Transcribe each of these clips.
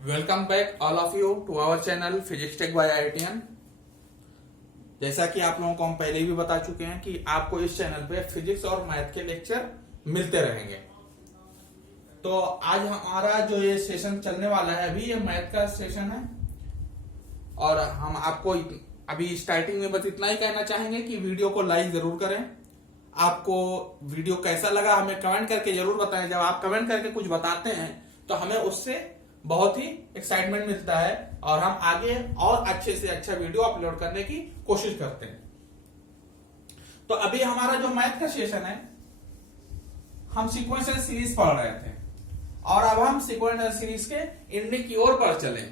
Welcome back all of you to our channel physics tech by IITian. जैसा कि आप लोगों को हम पहले भी बता चुके हैं कि आपको इस चैनल पे फिजिक्स और मैथ के लेक्चर मिलते रहेंगे। तो आज हमारा जो ये सेशन चलने वाला है अभी ये मैथ का सेशन है और हम आपको अभी स्टार्टिंग में बस इतना ही कहना चाहेंगे कि वीडियो को लाइक जरूर करें। आपको वीडियो कैसा लगा हमें कमेंट करके जरूर बताएं। जब आप कमेंट करके कुछ बताते हैं तो हमें उससे बहुत ही एक्साइटमेंट मिलता है और हम आगे और अच्छे से अच्छा वीडियो अपलोड करने की कोशिश करते हैं। तो अभी हमारा जो मैथ का सेशन है हम सीक्वेंशियल सीरीज पढ़ रहे थे और अब हम सीक्वेंशियल सीरीज के एंडिंग की ओर बढ़ चले।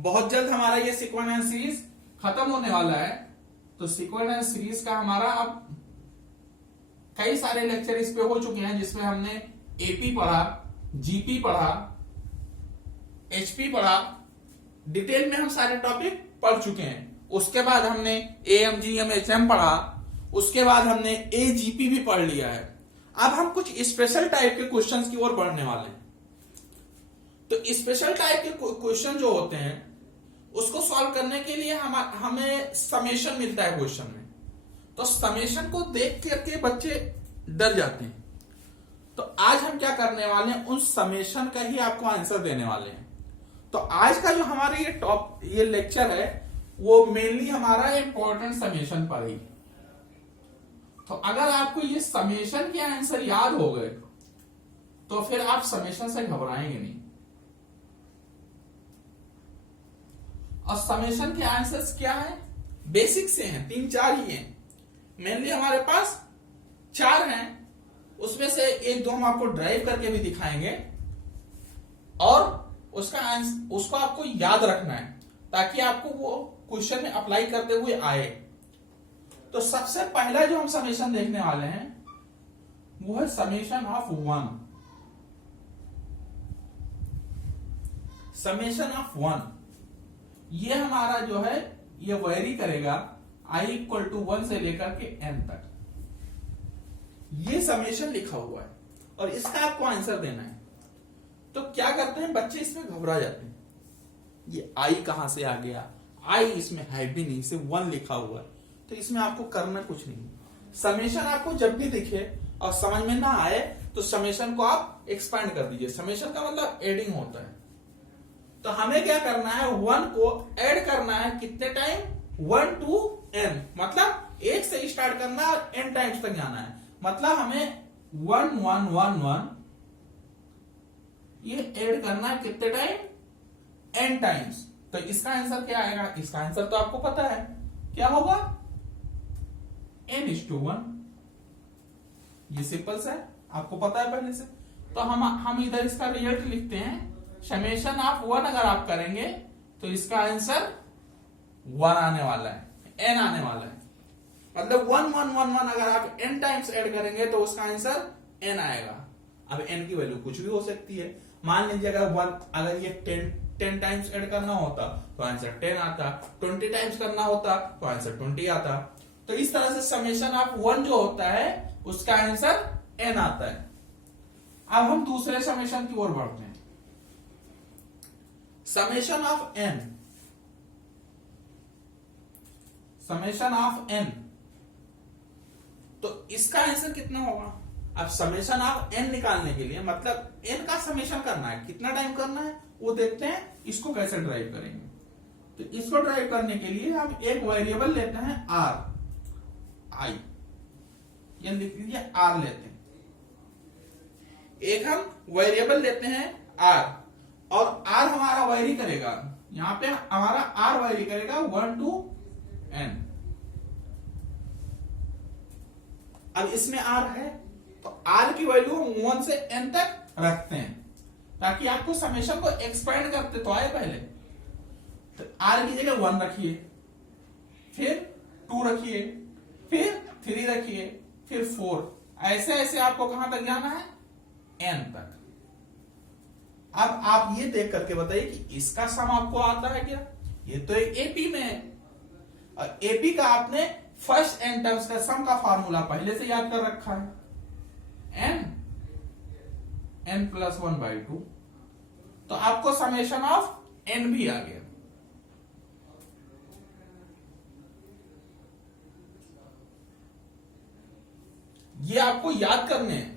बहुत जल्द हमारा ये सीक्वेंशियल सीरीज खत्म होने वाला है। तो सीक्वेंशियल सीरीज का हमारा अब कई सारे लेक्चर इस पे हो चुके हैं जिसमें हमने एपी पढ़ा, जीपी पढ़ा, एचपी पढ़ा, डिटेल में हम सारे टॉपिक पढ़ चुके हैं। उसके बाद हमने एएम, जीएम, एचएम पढ़ा, उसके बाद हमने एजीपी भी पढ़ लिया है। अब हम कुछ स्पेशल टाइप के क्वेश्चंस की ओर बढ़ने वाले हैं। तो स्पेशल टाइप के क्वेश्चन जो होते हैं उसको सॉल्व करने के लिए हमें समेशन मिलता है क्वेश्चन में। तो समेशन को देख करके बच्चे डर जाते हैं। तो आज हम क्या करने वाले हैं, उन समेशन का ही आपको आंसर देने वाले हैं। तो आज का जो हमारा ये लेक्चर है वो मेनली हमारा इंपॉर्टेंट समेशन पर ही। तो अगर आपको ये समेशन के आंसर याद हो गए तो फिर आप समेशन से घबराएंगे नहीं। और समेशन के आंसर्स क्या है, बेसिक से हैं, 3-4 ही हैं। मेनली हमारे पास 4 हैं, उसमें से 1-2 हम आपको ड्राइव करके भी दिखाएंगे और उसका आंसर उसको आपको याद रखना है ताकि आपको वो क्वेश्चन में अप्लाई करते हुए आए। तो सबसे पहला जो हम समेशन देखने वाले हैं वो है समेशन ऑफ 1। समेशन ऑफ 1 ये हमारा जो है ये वेरी करेगा i = 1 से लेकर के n तक। ये समेशन लिखा हुआ है और इसका आपको आंसर देना है। तो क्या करते हैं बच्चे, इसमें घबरा जाते हैं, ये i कहां से आ गया, i इसमें है भी नहीं, सिर्फ 1 लिखा हुआ है। तो इसमें आपको करना कुछ नहीं। समेशन आपको जब भी दिखे और समझ में ना आए तो समेशन को आप एक्सपेंड कर दीजिए। समेशन का मतलब एडिंग होता है। तो हमें क्या करना है, 1 को ऐड करना है कितने टाइम, 1 to n, मतलब 1 से स्टार्ट करना और n टाइम्स तक जाना है। मतलब हमें 1 1 1 1 ये ऐड करना है कितने टाइम, n टाइम्स। तो इसका आंसर क्या आएगा, इसका आंसर तो आपको पता है क्या होगा, n/1। ये सिंपल सा है, आपको पता है पहले से। तो हम इधर इसका रिजल्ट लिखते हैं। समेशन ऑफ 1 अगर आप करेंगे तो इसका आंसर 1 आने वाला है, n आने वाला है। मतलब 1 1 1 1 अगर आप n टाइम्स ऐड करेंगे तो उसका आंसर n आएगा। अब n की वैल्यू कुछ भी हो सकती है। मान लीजिए अगर ये 10 टाइम्स ऐड करना होता तो आंसर 10 आता, 20 टाइम्स करना होता तो आंसर 20 आता। तो इस तरह से समेशन ऑफ 1 जो होता है उसका आंसर n आता है। अब हम दूसरे समेशन की ओर बढ़ते हैं। Summation of n, summation of n, तो इसका आंसर कितना होगा। अब समेशन ऑफ n निकालने के लिए मतलब n का समेशन करना है, कितना टाइम करना है वो देखते हैं। इसको कैसे ड्राइव करेंगे, तो इसको ड्राइव करने के लिए हम एक वेरिएबल लेते हैं r, i, ये लिख लीजिए r लेते हैं। एक हम वेरिएबल लेते हैं r और r हमारा वेरी करेगा, यहां पे हमारा r वेरी करेगा 1 to n। अब इसमें r है तो r की वैल्यू हम 1 से n तक रखते हैं ताकि आपको समेशन को एक्सपेंड करते तो आए पहले। तो r की जगह 1 रखिए, फिर 2 रखिए, फिर 3 रखिए, फिर 4, ऐसे ऐसे आपको कहां तक जाना है, n तक। अब आप ये देख करके बताइए कि इसका सम आपको आता है क्या। ये तो एक एपी में है और एपी का आपने फर्स्ट n टर्म्स का सम का फार्मूला पहले से याद कर रखा है, n n + 1/2 तो आपको समेशन ऑफ एन भी आ गया। ये आपको याद करने हैं।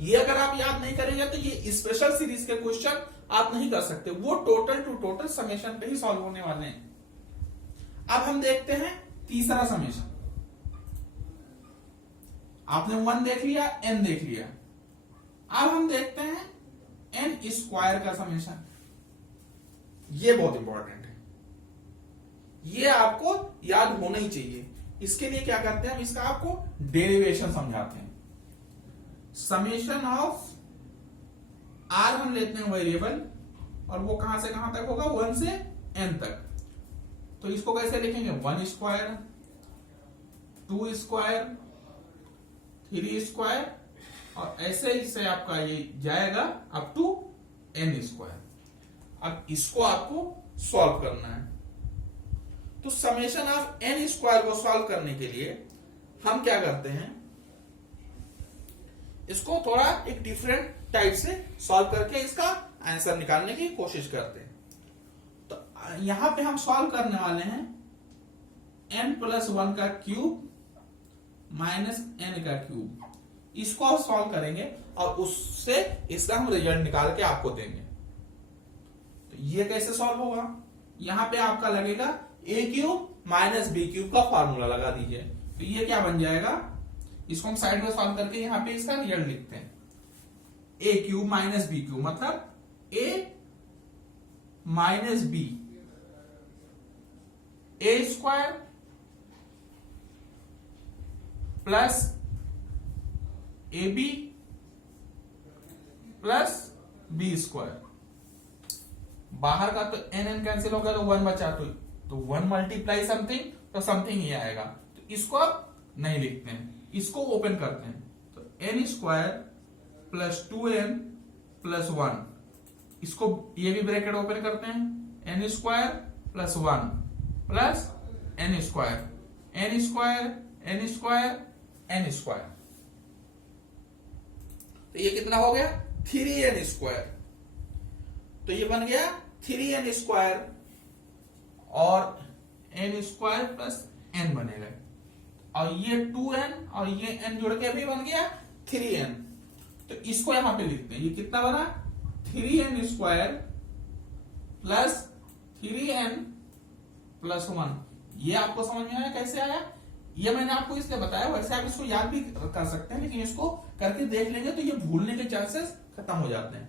ये अगर आप याद नहीं करेंगे तो ये स्पेशल सीरीज के क्वेश्चन आप नहीं कर सकते, वो टोटल टू टोटल समेशन पे ही सॉल्व होने वाले हैं। अब हम देखते हैं तीसरा समेशन। आपने 1 देख लिया, n देख लिया। अब हम देखते हैं n स्क्वायर का समेशन। ये बहुत इंपॉर्टेंट है, ये आपको याद होना ही चाहिए। इसके लिए क्या करते हैं, हम इसका आपको डेरिवेशन समझाते हैं। समेशन ऑफ r हम लेते हैं वेरिएबल, और वो कहां से कहां तक होगा, 1 से n तक। तो इसको कैसे लिखेंगे, 1 स्क्वायर, 2 स्क्वायर, 3 स्क्वायर, और ऐसे ही से आपका ये जाएगा अप टू n स्क्वायर। अब इसको आपको सॉल्व करना है। तो समेशन ऑफ n स्क्वायर को सॉल्व करने के लिए हम क्या करते हैं, इसको थोड़ा एक डिफरेंट टाइप से सॉल्व करके इसका आंसर निकालने की कोशिश करते हैं। तो यहां पे हम सॉल्व करने वाले हैं n+1 का क्यूब माइनस n का क्यूब। इसको हम सॉल्व करेंगे और उससे इसका हम रिजल्ट निकाल के आपको देंगे। तो ये कैसे सॉल्व होगा, यहां पे आपका लगेगा a cube minus B cube का फॉर्मूला लगा दीजिए। तो ये क्या बन जाएगा, इसको हम साइड में सॉल्व करके यहां पे इसका रिजल्ट लिखते हैं। a cube minus B cube मतलब a minus B, a square plus A B plus B square. बाहर का तो n कैंसिल होगा तो 1 बचा, तो 1 मल्टीप्लाई समथिंग तो समथिंग ही आएगा। तो इसको आप नहीं लिखते हैं, इसको ओपन करते हैं। तो n square plus 2n plus 1, इसको ये भी ब्रैकेट ओपन करते हैं, n square plus 1 plus n square, n square, n square, n square. तो ये कितना हो गया, 3n स्क्वायर। तो ये बन गया 3n स्क्वायर और n स्क्वायर प्लस n बनेगा, और ये 2n और ये n जुड़ के भी बन गया 3n। तो इसको यहां पे लिखते हैं, ये कितना बना, 3n square plus 3n plus 1। ये आपको समझ में आया कैसे आया, ये मैंने आपको इसलिए बताया, वैसे आप इसको याद भी कर सकते हैं, लेकिन इसको करके देख लेंगे तो ये भूलने के चांसेस खत्म हो जाते हैं।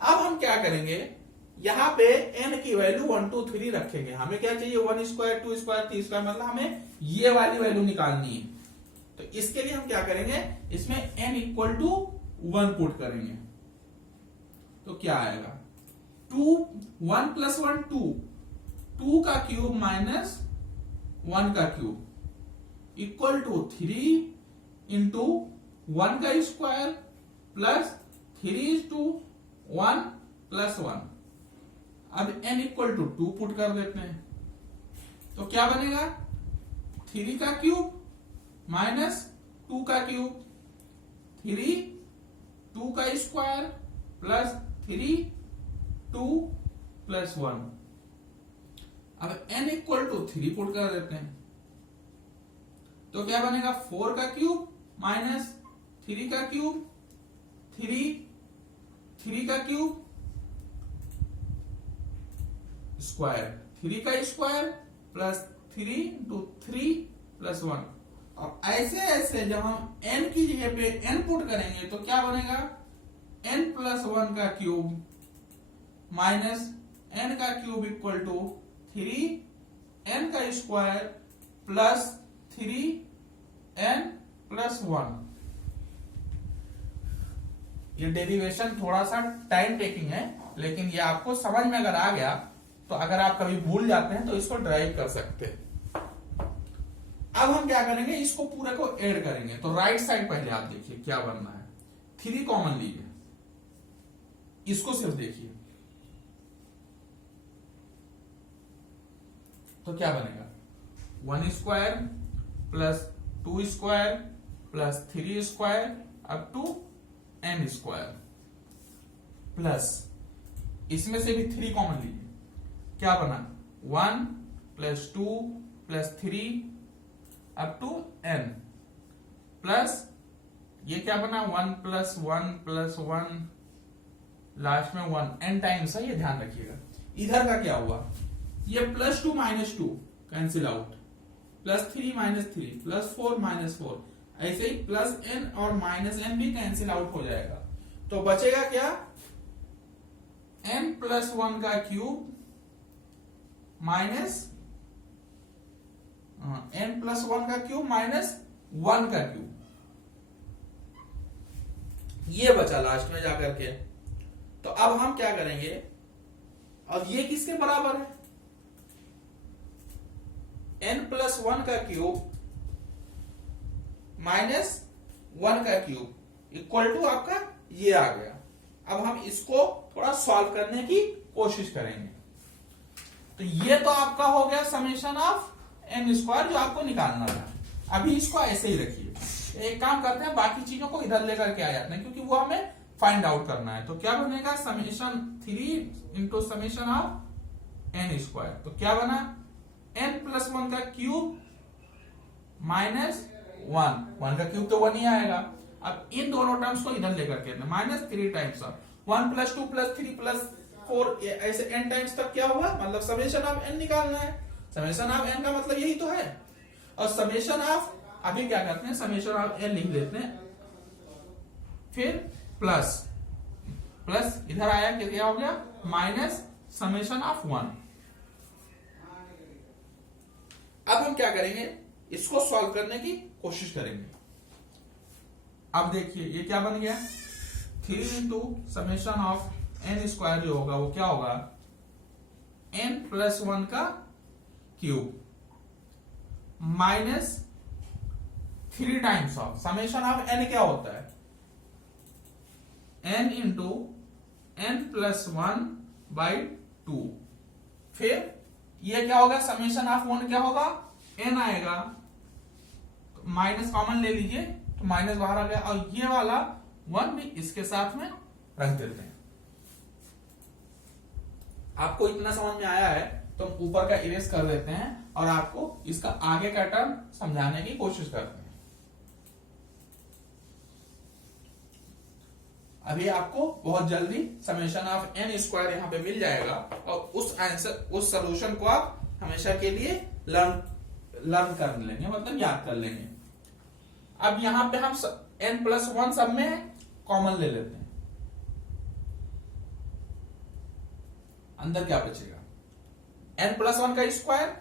अब हम क्या करेंगे, यहां पे n की वैल्यू 1 2 3 रखेंगे। हमें क्या चाहिए, 1 स्क्वायर, 2 स्क्वायर, 3 स्क्वायर, मतलब हमें ये वाली वैल्यू निकालनी है। तो इसके लिए हम क्या करेंगे, इसमें n इक्वल टू 1 पुट करेंगे। तो क्या आएगा, 1 प्लस 1 2 का क्यूब माइनस 1 का क्यूब इक्वल टू 3 इंटू 1 का स्क्वायर प्लस 3:1 प्लस 1। अब n इक्वल टू 2 पुट कर देते हैं। तो क्या बनेगा, 3 का क्यूब माइनस 2 का क्यूब, 3 2 का स्क्वायर प्लस 3 2 प्लस 1। अब n इक्वल टू 3 पुट कर देते हैं। तो क्या बनेगा, 4 का क्यूब माइनस 3 का क्यूब, 3 का क्यूब स्क्वायर, 3 का स्क्वायर प्लस 3 इंटू 3 प्लस 1। और ऐसे ऐसे जब हम n की जगह पे n पुट करेंगे तो क्या बनेगा, n प्लस 1 का क्यूब माइनस n का क्यूब इक्वल टू 3n का स्क्वायर प्लस 3n प्लस 1। ये डेरिवेशन थोड़ा सा टाइम टेकिंग है, लेकिन ये आपको समझ में अगर आ गया तो अगर आप कभी भूल जाते हैं तो इसको ड्राइव कर सकते हैं। अब हम क्या करेंगे, इसको पूरे को ऐड करेंगे। तो राइट साइड पहले आप देखिए क्या बनना है, 3 कॉमन लीजिए, इसको सिर्फ देखिए। तो क्या बनेगा, 1 square plus 2 square plus 3 square up to n square plus इसमें से भी 3 कॉमन लीजिए, क्या बना 1 plus 2 plus 3 up to n plus ये क्या बना 1 प्लस 1 प्लस 1 लास्ट में 1 n टाइम्स है, ये ध्यान रखिएगा। इधर का क्या हुआ, ये plus 2 minus 2 cancel out, plus 3 minus 3 plus 4 minus 4, ऐसे ही प्लस n और माइनस n भी कैंसिल आउट हो जाएगा। तो बचेगा क्या n प्लस 1 का क्यूब माइनस n प्लस 1 का क्यूब माइनस 1 का क्यूब, ये बचा लास्ट में जाकर के। तो अब हम क्या करेंगे, अब ये किसके बराबर है, n प्लस 1 का क्यूब माइनस 1 का क्यूब इक्वल टू आपका ये आ गया। अब हम इसको थोड़ा सॉल्व करने की कोशिश करेंगे। तो ये तो आपका हो गया समेशन ऑफ n स्क्वायर जो आपको निकालना था। अभी इसको ऐसे ही रखिए, एक काम करते हैं बाकी चीजों को इधर लेकर के आ जाते हैं क्योंकि वो हमें फाइंड आउट करना है। तो क्या बनेगा summation 3 into summation of n square, तो क्या बना n प्लस 1 का क्यूब माइनस 1 का क्यूब तो 1 ही आएगा। अब इन दोनों टर्म्स को इधर लेकर के minus 3 times of 1 plus 2 plus 3 plus 4 ऐसे n टाइम्स तक क्या हुआ, मतलब समेशन ऑफ n निकालना है। समेशन ऑफ n का मतलब यही तो है। और समेशन ऑफ अभी क्या करते हैं, समेशन ऑफ n लिख लेते हैं, फिर प्लस प्लस इधर आया कि क्या हो गया माइनस समेशन ऑफ 1। अब हम क्या करेंगे, इसको सॉल्व करने की कोशिश करेंगे। अब देखिए ये क्या बन गया 3 into summation of n square जो होगा वो क्या होगा n प्लस 1 का cube minus 3 times of summation of n क्या होता है n into n plus 1 by 2। फिर ये क्या होगा समेशन ऑफ 1 क्या होगा n आएगा, माइनस कॉमन ले लीजिए तो माइनस बाहर आ गया, और ये वाला 1 भी इसके साथ में रख देते हैं। आपको इतना समझ में आया है तो हम ऊपर का इरेज कर देते हैं और आपको इसका आगे का टर्म समझाने की कोशिश करते हैं। अभी आपको बहुत जल्दी समेशन ऑफ n स्क्वायर यहां पे मिल जाएगा और उस आंसर उस सॉल्यूशन को आप हमेशा के लिए लर्न कर लेंगे, मतलब याद कर लेंगे। अब यहां पे हम n प्लस 1 सब में कॉमन ले लेते हैं, अंदर क्या बचेगा n प्लस 1 का स्क्वायर,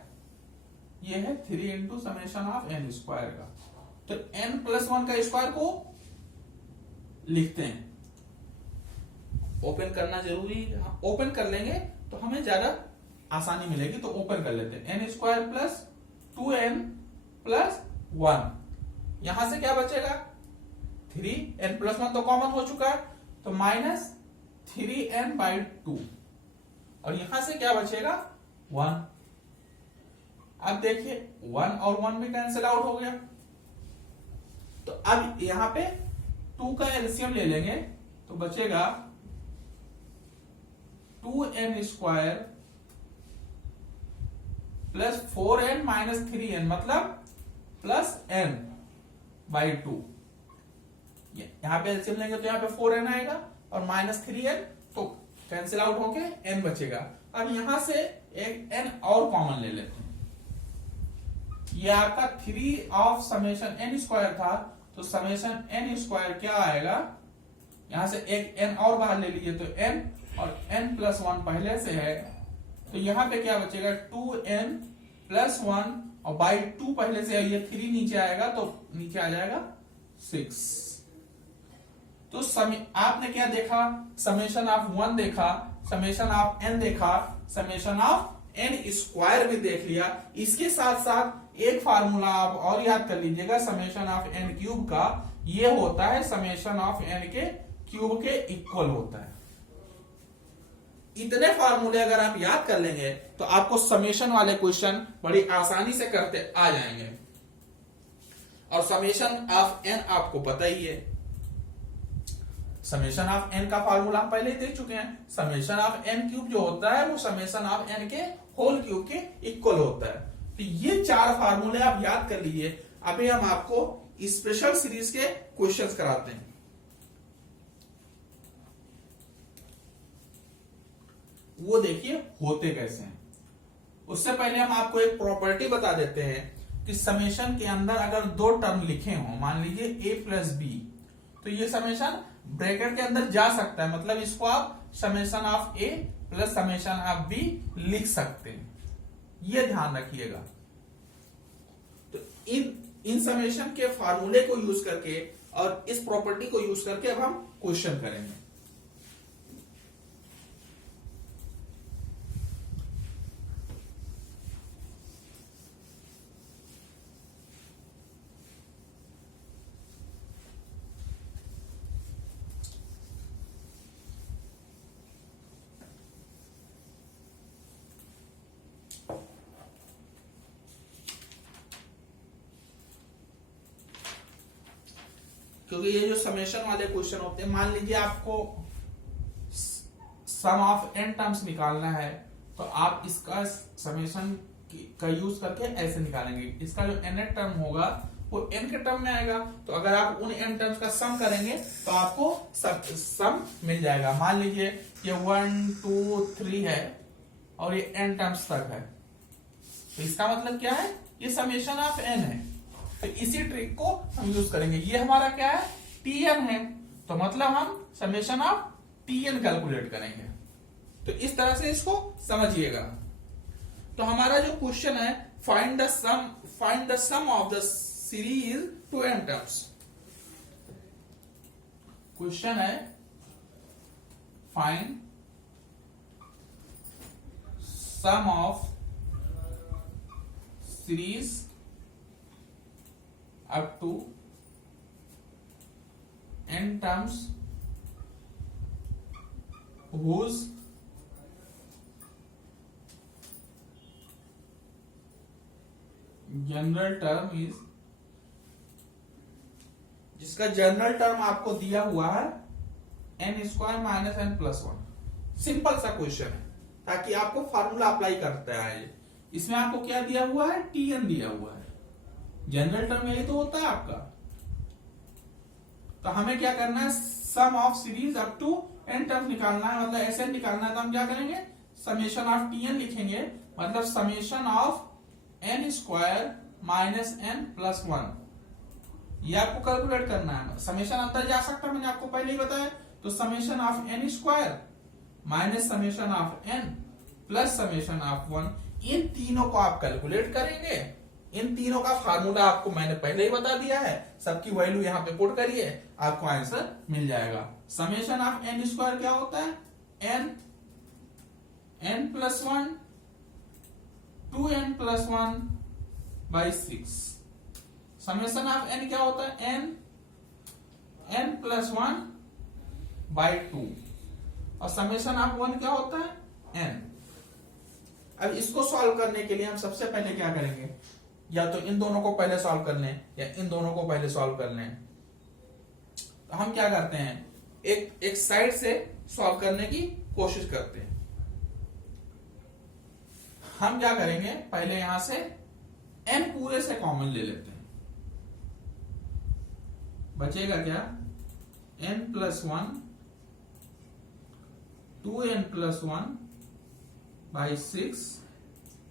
ये है 3 into summation of n square का। तो n प्लस 1 का स्क्वायर को लिखते हैं, ओपन करना जरूरी है, ओपन कर लेंगे तो हमें ज्यादा आसानी मिलेगी। तो ओपन कर लेते हैं n square plus 2n plus 1, यहां से क्या बचेगा 3, n प्लस 1 तो कॉमन हो चुका है तो माइनस 3n बाई 2, और यहां से क्या बचेगा 1। अब देखिए 1 और 1 भी कैंसिल आउट हो गया, तो अब यहां पे 2 का एलसीएम ले लेंगे तो बचेगा 2n square plus 4n minus 3n, मतलब प्लस n बाई 2। यहां पे एलसीएम लेंगे तो यहां पे 4n आएगा और माइनस 3n, तो कैंसिल आउट होके n बचेगा। अब यहां से एक n और कॉमन ले लेते हैं, ये आपका 3 ऑफ समेशन n स्क्वायर था, तो समेशन n स्क्वायर क्या आएगा, यहां से एक n और बाहर ले लीजिए तो n, और n प्लस 1 पहले से है तो यहां पे क्या बचेगा 2n प्लस 1, और बाई 2 पहले से है, ये 3 नीचे आएगा तो नीचे आ जाएगा 6। तो आपने क्या देखा, समेशन ऑफ 1 देखा, समेशन ऑफ n देखा, समेशन ऑफ n स्क्वायर भी देख लिया। इसके साथ साथ एक फार्मूला आप और याद कर लीजिएगा समेशन ऑफ n क्यूब का, ये होता है समेशन ऑफ n के क्यूब के इक्वल होता है। इतने फार्मूले अगर आप याद कर लेंगे तो आपको समेशन वाले क्वेश्चन बड़ी आसानी से करते आ जाएंगे। और समेशन ऑफ n आपको पता ही है, समेशन ऑफ एन का फार्मूला हम पहले ही देख चुके हैं। समेशन ऑफ एन क्यूब जो होता है वो समेशन ऑफ एन के होल क्यूब के इक्वल होता है। तो ये 4 फार्मूले आप याद कर लीजिए। अभी हम आपको स्पेशल सीरीज के क्वेश्चंस कराते हैं। वो देखिए होते कैसे हैं। उससे पहले हम आपको एक प्रॉपर्टी बता देते हैं कि समेशन के अंदर अगर 2 टर्म लिखे हों, मान लीजिए a प्लस बी, तो ये समेशन ब्रैकेट के अंदर जा सकता है, मतलब इसको आप summation of a plus summation of b लिख सकते हैं। ये ध्यान रखिएगा। तो इन समेशन के फार्मूले को यूज करके और इस प्रॉपर्टी को यूज करके अब हम क्वेश्चन करेंगे। क्योंकि ये जो समेशन वाले क्वेश्चन होते हैं, मान लीजिए आपको सम ऑफ n टर्म्स निकालना है, तो आप इसका समेशन का यूज करके ऐसे निकालेंगे। इसका जो n टर्म होगा वो n के टर्म में आएगा, तो अगर आप उन n टर्म्स का सम करेंगे तो आपको सम मिल जाएगा। मान लीजिए ये 1 2 3 है और ये n टर्म्स तक है, तो इसका मतलब क्या है, ये समेशन ऑफ n है। तो इसी ट्रिक को हम यूज करेंगे। ये हमारा क्या है, tn है, तो मतलब हम समेशन ऑफ tn कैलकुलेट करेंगे। तो इस तरह से इसको समझिएगा। तो हमारा जो क्वेश्चन है, find the sum of the series to n terms. Question है find sum of series up to n terms whose general term is, जिसका जनरल टर्म आपको दिया हुआ है n square minus n plus 1। Simple सा question है ताकि आपको फार्मूला अप्लाई करते आए। इसमें आपको क्या दिया हुआ है, tn दिया हुआ है। जनरल टर्म यही तो होता है आपका। तो हमें क्या करना है, sum of series up to n term निकालना है, मतलब ऐसे निकालना है। तो हम क्या करेंगे, समेशन ऑफ tn लिखेंगे, मतलब summation of n square minus n plus 1। ये आपको कैलकुलेट करना है। समेशन अंदर जा सकता है, मैंने आपको पहले ही बताया। तो summation of n square minus summation of n plus summation of 1, इन तीनों को आप कैलकुलेट करेंगे। इन तीनों का फार्मूला आपको मैंने पहले ही बता दिया है, सबकी वैल्यू यहां पे पुट करिए, आपको आंसर मिल जाएगा। समेशन ऑफ n स्क्वायर क्या होता है, n plus 1 2n plus 1 by 6। Summation of n क्या होता है, n प्लस 1 बाई 2, और समेशन ऑफ 1 क्या होता है, n। अब इसको सॉल्व करने के लिए हम सबसे पहले क्या करेंगे, या तो इन दोनों को पहले सॉल्व कर लें या इन दोनों को पहले सॉल्व कर लें। तो हम क्या करते हैं, एक साइड से सॉल्व करने की कोशिश करते हैं। हम क्या करेंगे, पहले यहां से n पूरे से कॉमन ले लेते हैं। बचेगा क्या, n plus 1 2n plus 1 by 6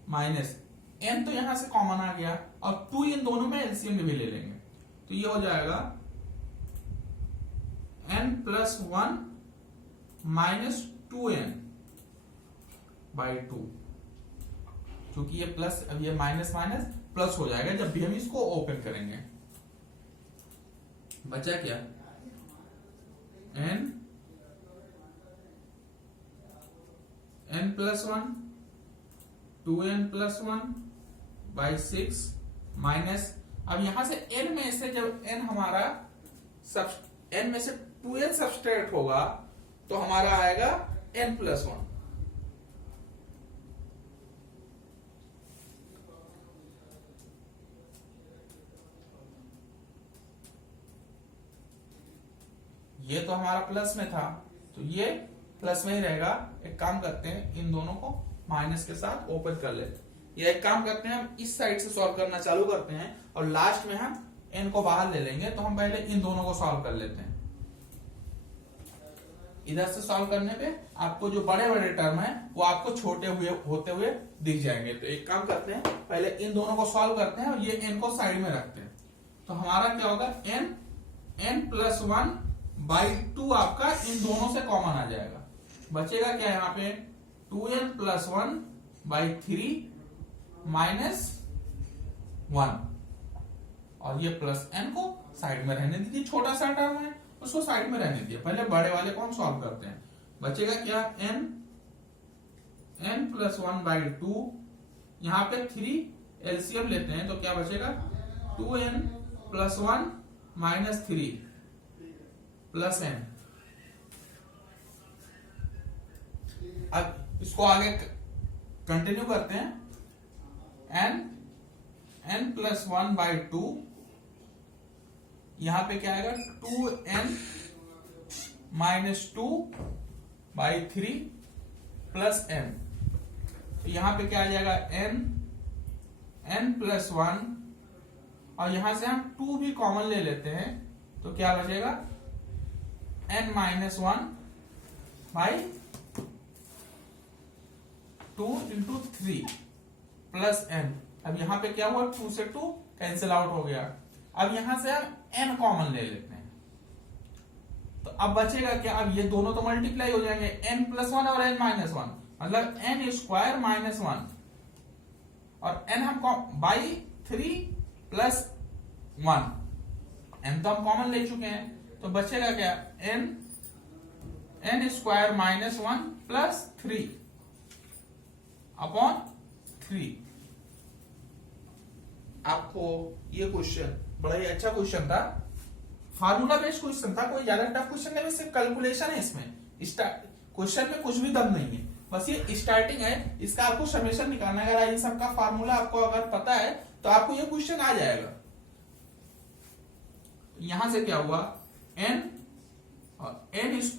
minus n तो यहां से कॉमन आ गया, और 2 इन दोनों में एलसीएम भी ले लेंगे। तो ये हो जाएगा n plus 1 minus 2n by 2। क्योंकि ये प्लस, अब ये माइनस माइनस प्लस हो जाएगा जब भी हम इसको ओपन करेंगे। बचा क्या, n plus 1 2n plus 1 by 6 minus, अब यहां से n में से जब n हमारा n में से 2n सब्सट्रैक्ट होगा तो हमारा आएगा n प्लस 1। ये तो हमारा प्लस में था, तो ये प्लस में ही रहेगा। एक काम करते हैं, इन दोनों को माइनस के साथ ओपन कर लेते हैं। ये एक काम करते हैं, हम इस साइड से सॉल्व करना चालू करते हैं और लास्ट में हम n को बाहर ले लेंगे। तो हम पहले इन दोनों को सॉल्व कर लेते हैं। इधर से सॉल्व करने पे आपको जो बड़े बड़े टर्म है वो आपको छोटे हुए होते हुए दिख जाएंगे। तो एक काम करते हैं, पहले इन दोनों को सॉल्व करते हैं और ये n को साइड में रखते हैं। तो हमारा क्या होगा, n+1/2 आपका इन दोनों से कॉमन आ जाएगा। बचेगा क्या यहाँ पे, 2n+1/3 -1, और ये प्लस n को साइड में रहने दीजिए। छोटा सा टर्म है उसको साइड में रहने दिया। पहले बड़े वाले को हम सॉल्व करते हैं। बचेगा क्या, n+1/2, यहाँ पे 3 एलसीएम लेते हैं तो क्या बचेगा, 2n+1 -3 + n। अब इसको आगे कंटिन्यू करते हैं। n+1/2, यहां पे क्या आएगा, 2n-2/3 + n। तो यहां पे क्या आ जाएगा, n+1, और यहां से हम 2 भी कॉमन ले लेते हैं तो क्या बचेगा, n-1/2 × 3 + n। अब यहां पे क्या हुआ, 2 से 2 कैंसिल आउट हो गया। अब यहां से हम n कॉमन ले लेते हैं तो अब बचेगा क्या, अब ये दोनों तो मल्टीप्लाई हो जाएंगे, n+1 और n-1, मतलब n² -1, और n हम बाई 3 + 1, n तो हम कॉमन ले चुके हैं। तो बचेगा क्या, n² -1 + 3/3। आपको ये क्वेश्चन बड़ा ही अच्छा क्वेश्चन था, फार्मूला बेस्ड क्वेश्चन था, कोई ज्यादा टफ क्वेश्चन नहीं, सिर्फ कैलकुलेशन है इसमें। क्वेश्चन में कुछ भी दम नहीं है, बस ये स्टार्टिंग है, इसका आपको समेशन निकालना है। अगर इन सब का फार्मूला आपको अगर पता है तो आपको ये क्वेश्चन आ जाएगा। यहां से क्या हुआ, n और n² +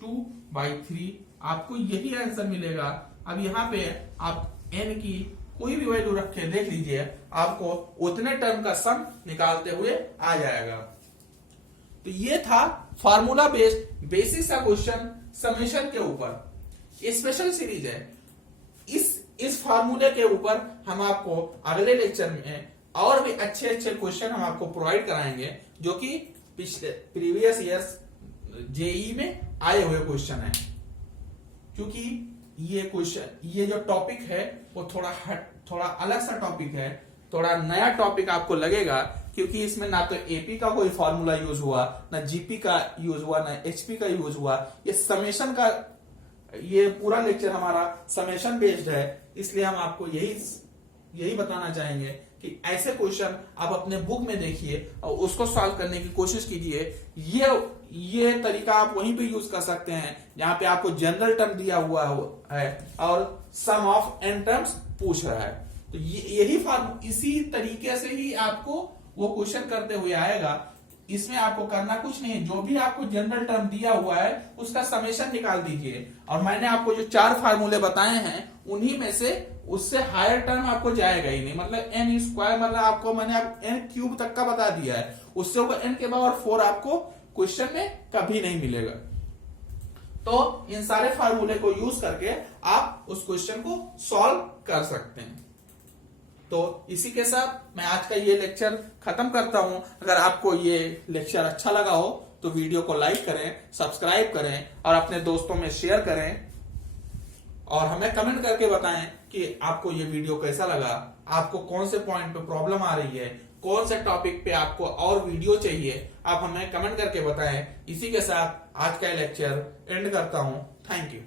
2/3, आपको यही आंसर मिलेगा। अब यहाँ पे आप n की कोई भी वैल्यू रखे देख लीजिए, आपको उतने टर्म का सम निकालते हुए आ जाएगा। तो ये था फार्मूला बेस्ड बेसिक सा क्वेश्चन समेशन के ऊपर। स्पेशल सीरीज है। इस फार्मूले के ऊपर हम आपको अगले लेक्चर में और भी अच्छे अच्छे क्वेश्चन हम आपको प्रोवाइड कराएंगे, जो कि पिछले प्रीवियस ईयर्स जेई में आए हुए क्वेश्चन है। क्योंकि ये क्वेश्चन, ये जो टॉपिक है वो थोड़ा अलग सा टॉपिक है, थोड़ा नया टॉपिक आपको लगेगा, क्योंकि इसमें ना तो एपी का कोई फार्मूला यूज हुआ, ना जीपी का यूज हुआ, ना एचपी का यूज हुआ। ये समेशन का, ये पूरा लेक्चर हमारा समेशन बेस्ड है। इसलिए हम आपको यही बताना चाहेंगे कि ऐसे क्वेश्चन आप अपने बुक में देखिए और उसको सॉल्व करने की कोशिश कीजिए। ये तरीका आप वहीं पे यूज कर सकते हैं जहां पे आपको जनरल टर्म दिया हुआ है और सम ऑफ n टर्म्स पूछ रहा है। तो इसी तरीके से ही आपको वो क्वेश्चन करते हुए आएगा। इसमें आपको करना कुछ नहीं है, जो भी आपको जनरल टर्म दिया हुआ है उसका समेशन निकाल दीजिए। और मैंने आपको जो 4 फार्मूले बताए हैं उन्हीं में से उससे हायर टर्म आपको जाएगा ही नहीं। मतलब n², मतलब आपको मैंने n³ तक का बता दिया है, उससे ऊपर n के पावर 4 आपको क्वेश्चन में कभी नहीं मिलेगा। तो इन सारे फार्मूले को यूज करके आप उस क्वेश्चन को सॉल्व कर सकते हैं। तो इसी के साथ मैं आज का ये लेक्चर खत्म करता हूं। अगर आपको ये लेक्चर अच्छा लगा हो तो वीडियो को लाइक करें, सब्सक्राइब करें और अपने दोस्तों में शेयर करें, और हमें कमेंट करके बताएं कि आपको ये वीडियो कैसा लगा, आपको कौन से पॉइंट पे प्रॉब्लम आ रही है, कौन से टॉपिक पे आपको और वीडियो चाहिए, आप हमें कमेंट करके बताएं। इसी के साथ आज का लेक्चर एंड करता हूं। Thank you.